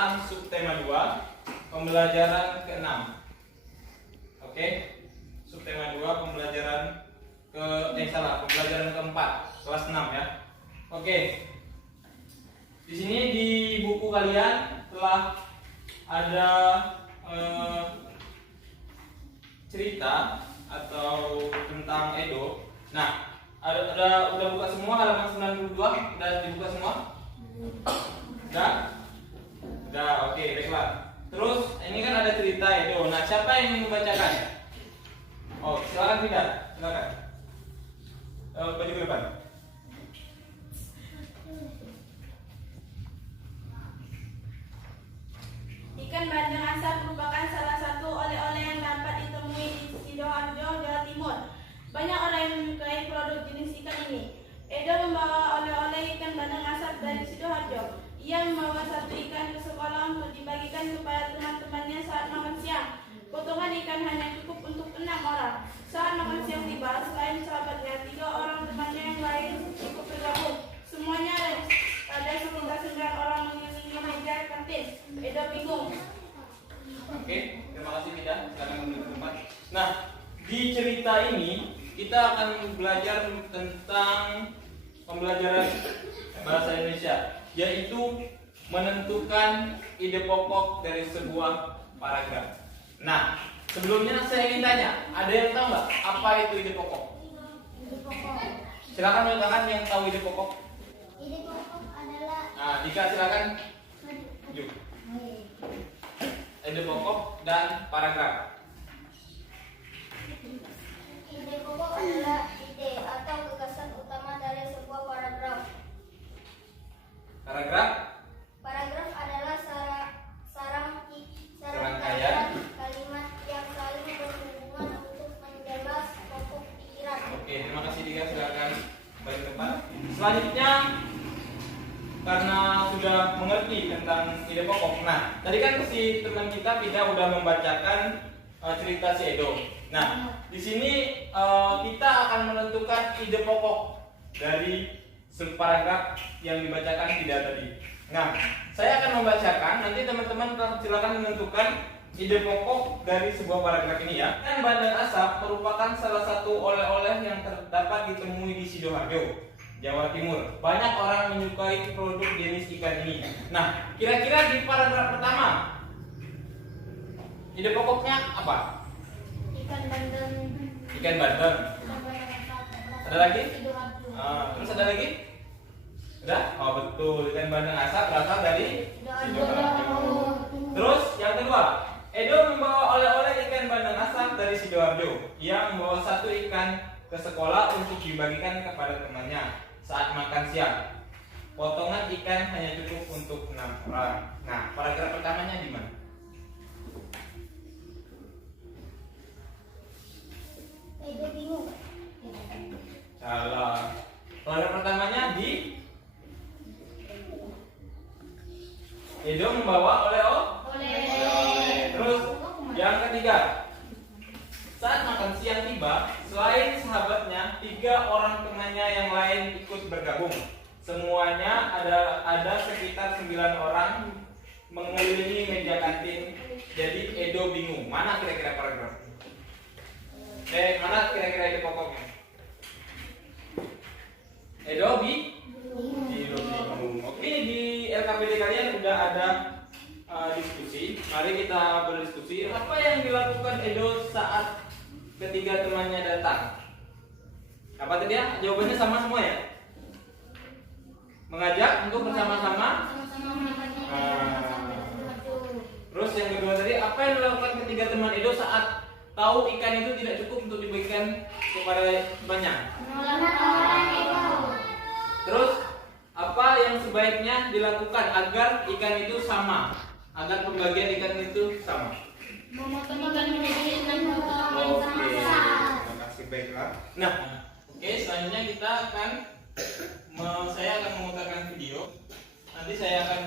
tentang subtema 2 pembelajaran ke-6. Oke, subtema 2 pembelajaran pembelajaran ke-4 kelas 6 ya. Oke. Di sini di buku kalian telah ada cerita atau tentang Edo. Nah, udah buka semua halaman 92? Udah dibuka semua? Udah, oke, baiklah. Terus ini kan ada cerita Edo. Nah, siapa yang ingin membacakan? Oh, silakan tidak, silakan. Baju ke depan. Ikan bandeng asap merupakan salah satu oleh-oleh yang dapat ditemui di Sidoarjo, Jawa Timur. Banyak orang yang menyukai produk jenis ikan ini. Edo membawa oleh-oleh ikan bandeng asap dari Sidoarjo. Ia membawa satu ikan ke sekolah untuk dibagikan kepada teman-temannya saat makan siang. Potongan ikan hanya cukup untuk 6 orang. Saat makan siang tiba, selain sahabatnya, 3 orang temannya yang lain ikut bergabung. Semuanya ada sekitar 9 orang mengelilingi meja kantin. Edo bingung. Oke, terima kasih Mida. Silakan mengambil tempat. Nah, di cerita ini kita akan belajar tentang pembelajaran bahasa Indonesia, yaitu menentukan ide pokok dari sebuah paragraf. Nah, sebelumnya saya ingin tanya, ada yang tahu nggak apa itu ide pokok? Silakan mengatakan yang tahu ide pokok. Ide pokok adalah Dika silakan. Yuk. Ide pokok dan paragraf. ide pokok adalah ide atau gagasan utama dari sebuah paragraf. Paragraf Paragraf adalah Serangkaian. kalimat yang saling berhubungan untuk menjelas pokok pikiran. Oke, terima kasih Dika, silakan balik tempat. Selanjutnya, karena sudah mengerti tentang ide pokok. Nah, tadi kan si teman kita Pida udah membacakan cerita si Edo. Nah, di sini kita akan menentukan ide pokok dari paragraf yang dibacakan Pida tadi. Nah, saya akan membacakan, nanti teman-teman silakan menentukan ide pokok dari sebuah paragraf ini ya. Ikan bandeng asap merupakan salah satu oleh-oleh yang terdapat ditemui di Sidoarjo, Jawa Timur. Banyak orang menyukai produk jenis ikan ini. Nah, kira-kira di paragraf pertama, ide pokoknya apa? Ikan bandeng. Ikan bandeng. Ada lagi? Terus ada lagi? Udah? Oh betul, ikan bandeng asap berasal dari Sidoarjo. Terus yang kedua, Edo membawa oleh-oleh ikan bandeng asap dari Sidoarjo. Ia membawa satu ikan ke sekolah untuk dibagikan kepada temannya saat makan siang. Potongan ikan hanya cukup untuk 6 orang. Nah, paragraf pertamanya di mana? Edo bingung. Salah. Paragraf pertamanya di Edo membawa oleh-oleh. Terus yang ketiga, saat makan siang tiba, selain sahabatnya, 3 orang temannya yang lain ikut bergabung. Semuanya ada sekitar 9 orang mengelilingi meja kantin. Jadi Edo bingung. Mana kira-kira paragraf? Mana kira-kira ide pokoknya? Edo bingung. Oke, di LKPD kalian udah ada diskusi. Mari kita berdiskusi. Apa yang dilakukan Edo saat ketiga temannya datang? Apa tadi ya? Jawabannya sama semua ya? Mengajak untuk bersama-sama. Terus yang kedua tadi, apa yang dilakukan ketiga teman Edo saat tahu ikan itu tidak cukup untuk dibagikan kepada temannya? Terus apa yang sebaiknya dilakukan agar ikan itu sama? Agar pembagian ikan itu sama? Memotong ikan menjadi 6 potong yang Oke, sama. terima kasih, baiklah. Nah, oke, selanjutnya kita akan saya akan memutarkan video. Nanti saya akan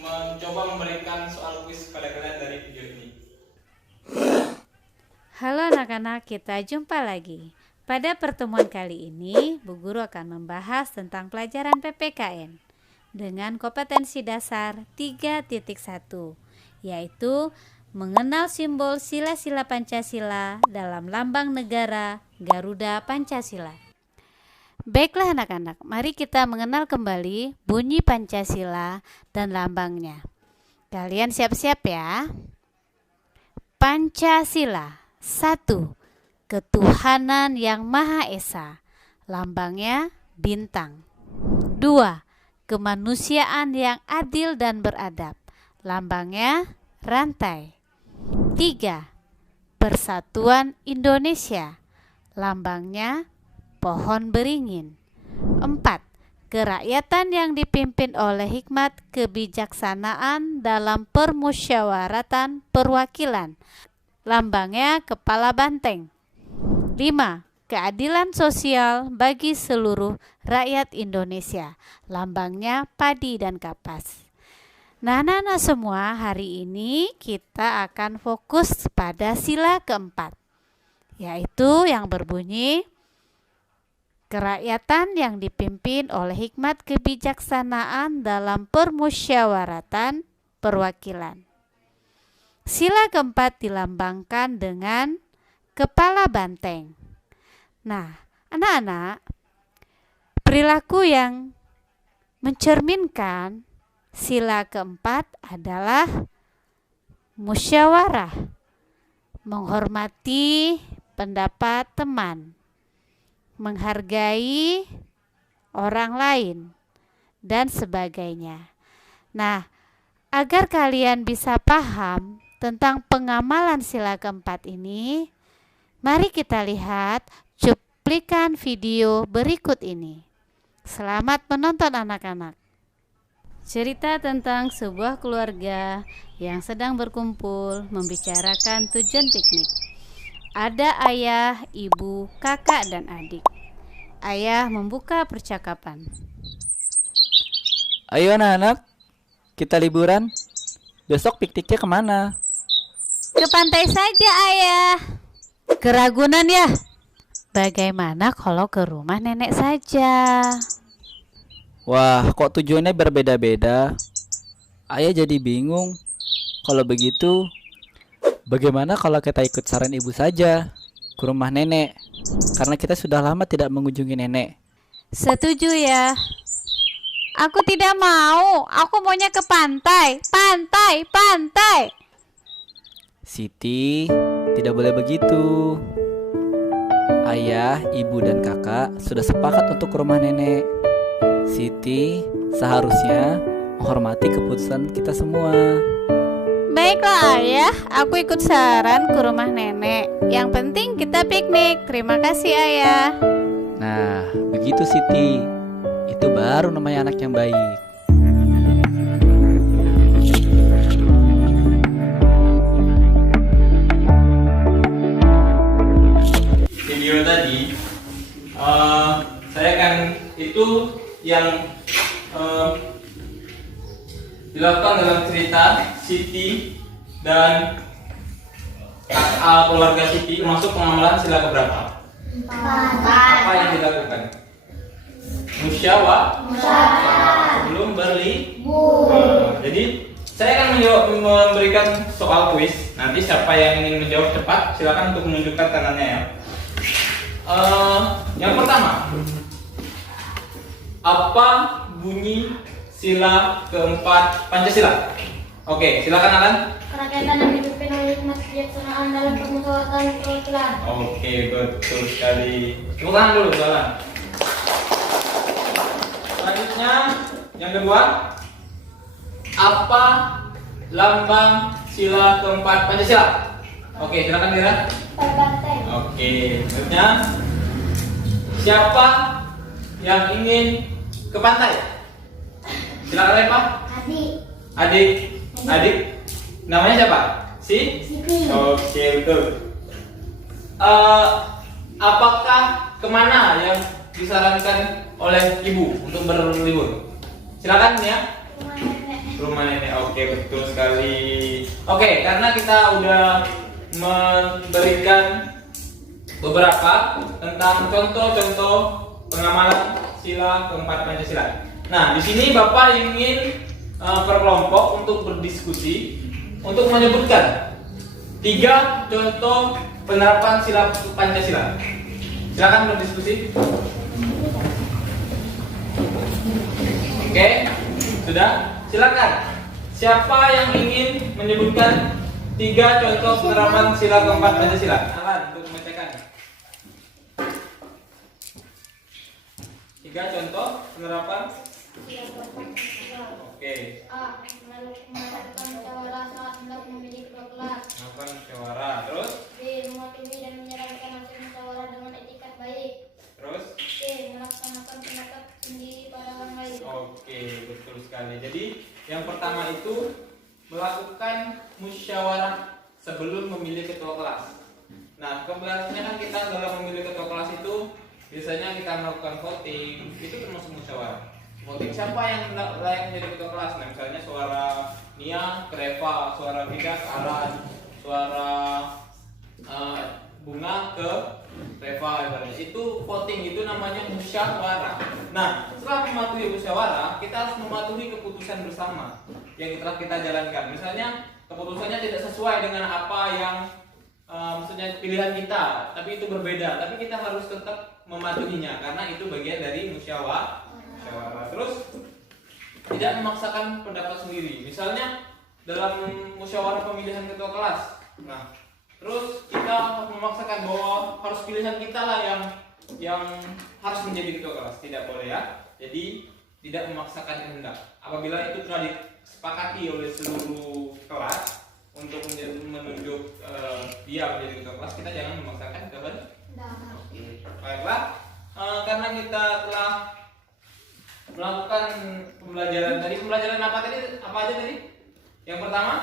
mencoba memberikan soal kuis pada kalian dari video ini. Halo anak-anak, kita jumpa lagi. Pada pertemuan kali ini, Bu Guru akan membahas tentang pelajaran PPKN. dengan kompetensi dasar 3.1, yaitu mengenal simbol sila-sila Pancasila dalam lambang negara Garuda Pancasila. Baiklah anak-anak, mari kita mengenal kembali bunyi Pancasila dan lambangnya. Kalian siap-siap ya. Pancasila. 1. Ketuhanan yang Maha Esa. Lambangnya bintang. 2. Kemanusiaan yang adil dan beradab. Lambangnya rantai. 3. Persatuan Indonesia. Lambangnya pohon beringin. 4. Kerakyatan yang dipimpin oleh hikmat kebijaksanaan dalam permusyawaratan perwakilan. Lambangnya kepala banteng. 5. Keadilan sosial bagi seluruh rakyat Indonesia. Lambangnya padi dan kapas. Nah, anak-anak semua, hari ini kita akan fokus pada sila keempat, yaitu yang berbunyi kerakyatan yang dipimpin oleh hikmat kebijaksanaan dalam permusyawaratan perwakilan. Sila keempat dilambangkan dengan kepala banteng. Nah, anak-anak, perilaku yang mencerminkan sila keempat adalah musyawarah, menghormati pendapat teman, menghargai orang lain, dan sebagainya. Nah, agar kalian bisa paham tentang pengamalan sila keempat ini, mari kita lihat cuplikan video berikut ini. Selamat menonton anak-anak. Cerita tentang sebuah keluarga yang sedang berkumpul membicarakan tujuan piknik. Ada ayah, ibu, kakak, dan adik. Ayah membuka percakapan. Ayo anak-anak, kita liburan. Besok pikniknya kemana? Ke pantai saja ayah. Ke Ragunan ya? Bagaimana kalau ke rumah nenek saja? Wah, kok tujuannya berbeda-beda? Ayah jadi bingung. Kalau begitu, bagaimana kalau kita ikut saran ibu saja ke rumah nenek? Karena kita sudah lama tidak mengunjungi nenek. Setuju ya. Aku tidak mau. Aku maunya ke pantai. Pantai, pantai. Siti, tidak boleh begitu. Ayah, ibu, dan kakak sudah sepakat untuk ke rumah nenek. Siti seharusnya menghormati keputusan kita semua. Baiklah ayah, aku ikut saran ke rumah nenek. Yang penting kita piknik. Terima kasih ayah. Nah, begitu Siti. Itu baru namanya anak yang baik. Video tadi saya kan itu yang dilakukan dalam cerita Siti dan keluarga Siti, termasuk pengamalan sila keberapa? 4. Apa yang dilakukan? Musyawarah sebelum berlibur. Jadi saya akan memberikan soal kuis. Nanti siapa yang ingin menjawab cepat silakan untuk menunjukkan tangannya ya. Yang pertama, apa bunyi sila keempat Pancasila? Oke, silakan Alan. Kerakyatan yang dipimpin oleh hikmat kebijaksanaan dalam permusyawaratan perwakilan. Oke, betul sekali. Tepuk tangan dulu, Alan. Selanjutnya, yang kedua, apa lambang sila keempat Pancasila? Oke, silakan Dira. Banteng. Oke, selanjutnya, siapa yang ingin ke pantai? Silakan Lepa. Adik. Namanya siapa? Siti. Oke, betul. Apakah kemana yang disarankan oleh ibu untuk berlibur? Silakan ya. Rumah nenek. Oke, betul sekali. Oke, karena kita udah memberikan beberapa tentang contoh-contoh pengamalan sila keempat Pancasila. Nah, di sini Bapak ingin berkelompok untuk berdiskusi untuk menyebutkan 3 contoh penerapan sila Pancasila. Silakan berdiskusi. Oke, sudah. Silakan. Siapa yang ingin menyebutkan 3 contoh penerapan sila keempat Pancasila? Alan untuk membacakan. 3 contoh penerapan. Oke. A. Melakukan musyawarah saat hendak memilih ketua kelas. Melakukan musyawarah. Terus? B. Mematuhi dan menjalankan hasil musyawarah dengan etikat baik. Terus? C. Melaksanakan pendapat sendiri pada orang lain. Oke, betul sekali. Jadi yang pertama itu melakukan musyawarah sebelum memilih ketua kelas. Nah, kebiasaannya kan kita dalam memilih ketua kelas itu biasanya kita melakukan voting, itu termasuk musyawarah. Voting siapa yang layak menjadi ketua kelas? Nah, misalnya suara Nia ke Reva, suara Vida ke Alan, suara Bunga ke Reva, ibaratnya. Itu voting, itu namanya musyawarah. Nah, setelah mematuhi musyawarah, kita harus mematuhi keputusan bersama yang telah kita jalankan. Misalnya keputusannya tidak sesuai dengan apa yang maksudnya pilihan kita, tapi itu berbeda, tapi kita harus tetap mematuhinya karena itu bagian dari musyawarah. Terus tidak memaksakan pendapat sendiri. Misalnya dalam musyawarah pemilihan ketua kelas. Nah, terus kita memaksakan bahwa harus pilihan kita lah yang harus menjadi ketua kelas. Tidak boleh ya. Jadi tidak memaksakan kehendak. Apabila itu telah disepakati oleh seluruh kelas untuk menunjuk dia menjadi ketua kelas, kita jangan memaksakan kehendak. Oke. Baiklah, karena kita telah melakukan pembelajaran tadi. Pembelajaran apa tadi? Apa aja tadi? Yang pertama,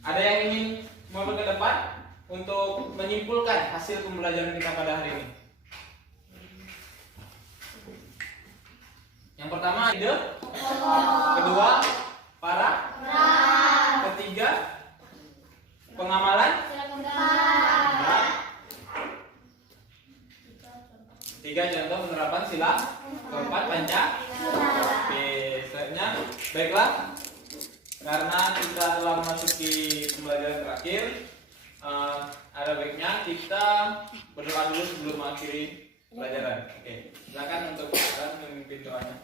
ada yang ingin mampir ke depan untuk menyimpulkan hasil pembelajaran kita pada hari ini? Yang pertama, ide. Kedua, para. Ketiga, pengamalan. 3 contoh penerapan sila keempat Pancasila. Oke, selanjutnya baiklah. Karena kita telah memasuki pembelajaran terakhir, ada baiknya kita berdoa dulu sebelum mengakhiri pelajaran. Oke, silakan untuk kalian memimpin doanya.